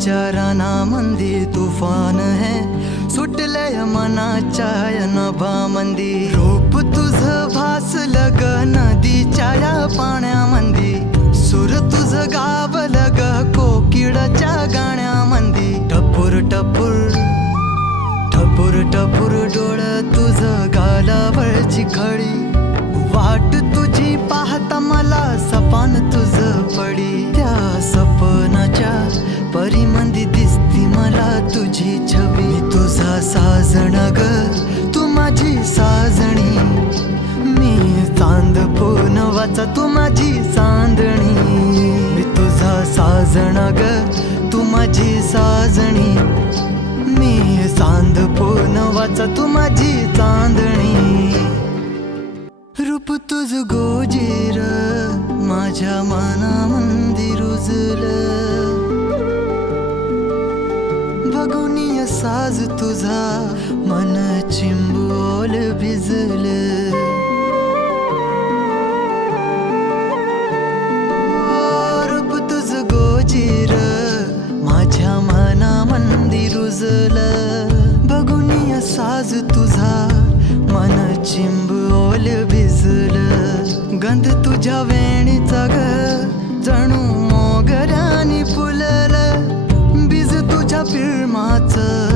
विचारांमध्ये तुफान है, सुटलय मनाच्या नभामंदी. रूप तुझं भासलं ग नदीच्या या पाण्यामंदी, सूर तुझं गावलं ग कोकिळाच्या गाण्यामंदी. टपूर टपूर टपूर टपूर डोळं तुझं गालावरची खळी, वाट तुझी पाहता मला सपान तुझं पडी. त्या सपनाच्या परीमंदी दिसती मला तुझी छवी. मी तुझा साजण ग तू माझी साजणी, मी चांद पूनवाचा तू माझी चांदणी. मी तुझा साजण ग तू माझी साजणी, मी चांद पूनवाचा तू माझी चांदणी. रूप तुझ गोजीर माझ्या मनामंदी रुजलं, बघुनिय साज तुझा मन चिंबोल भिजलं. रूप तुझ गोजीर माझ्या मनामंदी रुजलं, बघुनिय साज तुझा मन चिंबोल भिजलं. गंध तुझ्या वेणीचा ग जणू मोगऱ्यानी फुललं, बीज तुझ्या प्रेमाचं